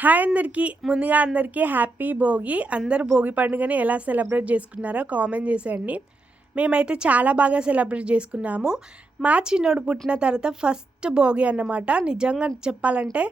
Hi అందరికీ. ముందుగా అందరికీ హ్యాపీ భోగి. అందరూ భోగి పండుగని ఎలా సెలబ్రేట్ చేసుకున్నారో కామెంట్ చేసేయండి. మేమైతే చాలా బాగా సెలబ్రేట్ చేసుకున్నాము. మా చిన్నోడు పుట్టిన తర్వాత ఫస్ట్ భోగి అన్నమాట. నిజంగా చెప్పాలంటే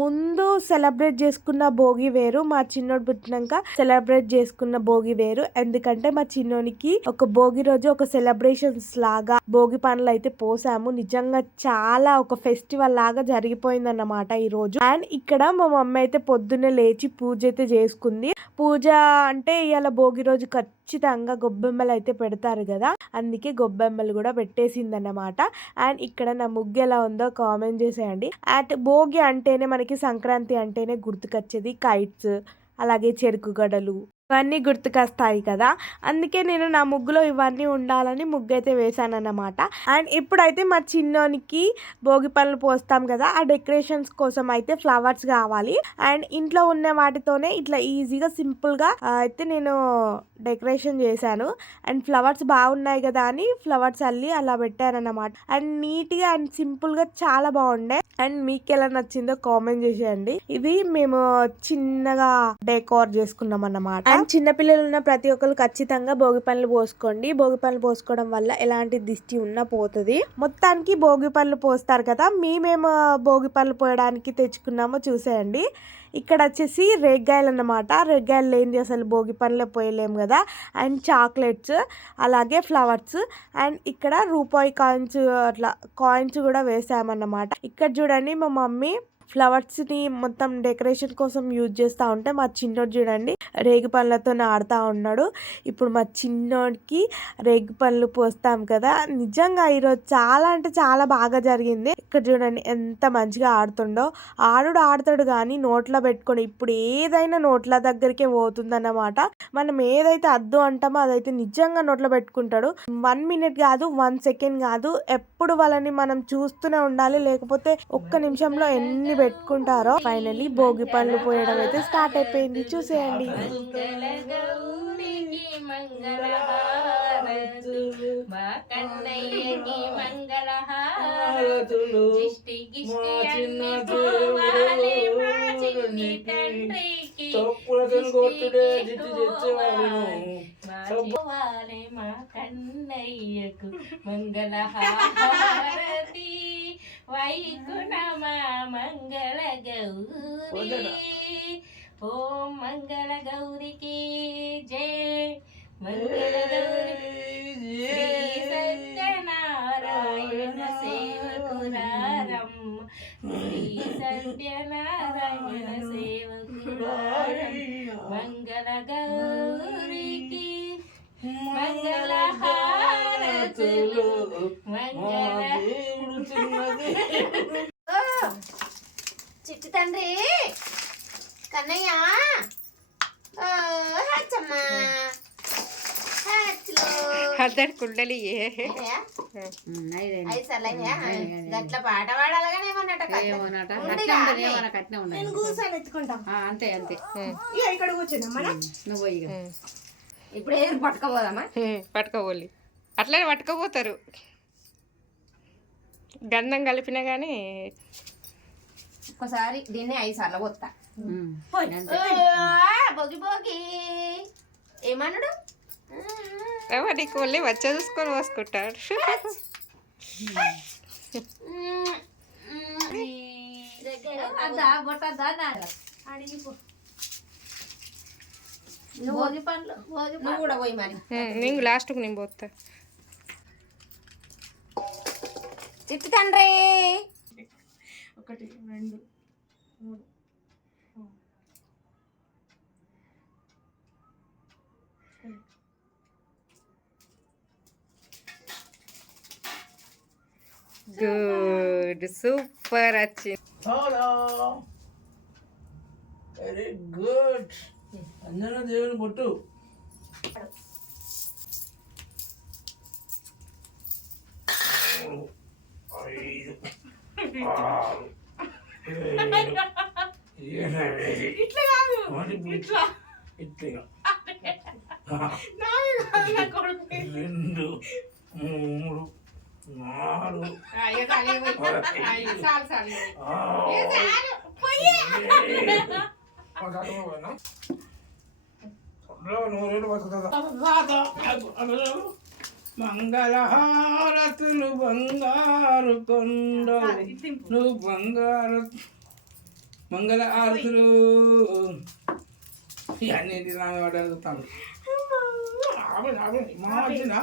ముందు సెలబ్రేట్ చేసుకున్న భోగి వేరు మా చిన్నోడు పుట్టినాక సెలబ్రేట్ చేసుకున్న భోగి వేరు. ఎందుకంటే మా చిన్నోనికి ఒక భోగి రోజు ఒక సెలబ్రేషన్స్ లాగా భోగి పనులు అయితే పోసాము. నిజంగా చాలా ఒక ఫెస్టివల్ లాగా జరిగిపోయిందన్నమాట ఈ రోజు. అండ్ ఇక్కడ మా మమ్మీ అయితే పొద్దున్నే లేచి పూజ అయితే చేసుకుంది. పూజ అంటే ఇవాళ భోగి రోజు ఖచ్చితంగా గొబ్బెమ్మలు అయితే పెడతారు కదా. అందుకే గొబ్బెమ్మలు కూడా పెట్టేసింది అన్నమాట అండ్ ఇక్కడ నా ముగ్గు ఎలా ఉందో కామెంట్ చేసేయండి. అండ్ భోగి అంటేనే మనకి సంక్రాంతి అంటేనే గుర్తుకొచ్చేది కైట్స్ అలాగే చెరుకు గడలు. ఇవన్నీ గుర్తుకొస్తాయి కదా. అందుకే నేను నా ముగ్గులో ఇవన్నీ ఉండాలని ముగ్గు అయితే వేసాను అన్నమాట అండ్ ఇప్పుడైతే మా చిన్నోనికి భోగి పనులు పోస్తాం కదా ఆ డెకరేషన్స్ కోసం అయితే ఫ్లవర్స్ కావాలి. అండ్ ఇంట్లో ఉన్న వాటితోనే ఇట్లా ఈజీగా సింపుల్గా అయితే నేను డెకరేషన్ చేశాను. అండ్ ఫ్లవర్స్ బాగున్నాయి కదా అని ఫ్లవర్స్ అల్లి అలా పెట్టానన్నమాట. అండ్ నీట్గా అండ్ సింపుల్గా చాలా బాగుండే. అండ్ మీకు ఎలా నచ్చిందో కామెంట్ చేసేయండి. ఇది మేము చిన్నగా డెకోర్ చేసుకున్నాం అన్నమాట అండ్ చిన్నపిల్లలు ఉన్న ప్రతి ఒక్కరు ఖచ్చితంగా భోగి పనులు పోసుకోండి. భోగి పనులు పోసుకోవడం వల్ల ఎలాంటి దిష్టి ఉన్నా పోతుంది. మొత్తానికి భోగి పనులు పోస్తారు కదా మేమేమో భోగి పనులు పోయడానికి తెచ్చుకున్నామో చూసేయండి. ఇక్కడ వచ్చేసి రేగ్గాయలు అన్నమాట. రేగ్గాయలు లేనిది అసలు భోగి పనులే పోయలేము కదా. అండ్ చాక్లెట్స్ అలాగే ఫ్లవర్స్ అండ్ ఇక్కడ రూపాయి కాయిన్స్ అట్లా కాయిన్స్ కూడా వేసామన్నమాట. ఇక్కడ చూడండి మా మమ్మీ ఫ్లవర్స్ని మొత్తం డెకరేషన్ కోసం యూజ్ చేస్తూ ఉంటే మా చిన్నోడు చూడండి రేగి పళ్ళతో ఆడుతూ ఉన్నాడు. ఇప్పుడు మా చిన్నోడికి రేగి పళ్ళు పోస్తాం కదా. నిజంగా ఈరోజు చాలా అంటే చాలా బాగా జరిగింది. ఇక్కడ చూడండి ఎంత మంచిగా ఆడుతుండో. ఆడుడు ఆడతాడు కానీ నోట్లో పెట్టుకొని ఇప్పుడు ఏదైనా నోట్ల దగ్గరికే పోతుందన్నమాట. మనం ఏదైతే అద్దు అంటామో అదైతే నిజంగా నోట్లో పెట్టుకుంటాడు. వన్ మినిట్ కాదు వన్ సెకండ్ కాదు. ఎప్పుడు వాళ్ళని మనం చూస్తూనే ఉండాలి. లేకపోతే ఒక్క నిమిషంలో ఎన్ని పెట్టుకుంటారో ఫైనలీ భోగి పళ్ళు పోయడం అయితే స్టార్ట్ అయిపోయింది. చూసేయండి. మా కన్నయ్యకు మంగళహారతి వైకుణ గౌరీ ఓం మంగళ గౌరికి జై. మంగళ గౌరి సత్యనారాయణ సేవకురారమ్మ శ్రీ సత్యనారాయణ సేవకురారమ్మ మంగళ గౌరికి మంగళ హారతులు మంగళ చిట్టు తండ్రి కన్నయ్య? కుండలి? గట్ల పాట అంతే అంతే. ఇక ఇక్కడ నువ్వు ఇప్పుడు ఏది పట్టుకోపోదామా? పట్టుకోవాలి అట్లనే పట్టుకోపోతారు. గంధం కలిపినా కానీ ఒక్కసారి దీన్ని ఐదు సార్లు పోతా అంతే బోగి బోగి. ఏమన్నాడు? నీకు మళ్ళీ వచ్చే చూసుకొని పోసుకుంటాడు? నువ్వు కూడా పోయి మరి. నేను లాస్ట్కు నేను పోతా. చిట్టు తండ్రి. ఒకటి రెండు మూడు. గుడ్. సూపర్ వచ్చింది హలో వెరీ గుడ్. అంజన దేవుని బొట్టు ఐదు, ఆరు. ఇట్లా కాదు ఇట్లా ఇట్లా రెండు మూడు నాలుగు అయ్యో చాలు, మంగళహారతులు బంగారు కొండలు. నువ్వు బంగారు మంగళ హారతులు ఇవన్నీ నామే వాడు వచ్చిందా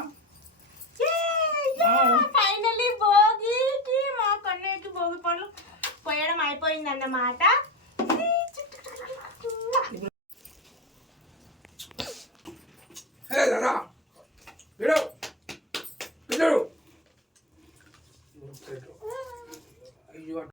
ఫైనల్లీ భోగికి మా కన్నయ్యకి భోగి పనులు పోయడం అయిపోయింది అన్నమాట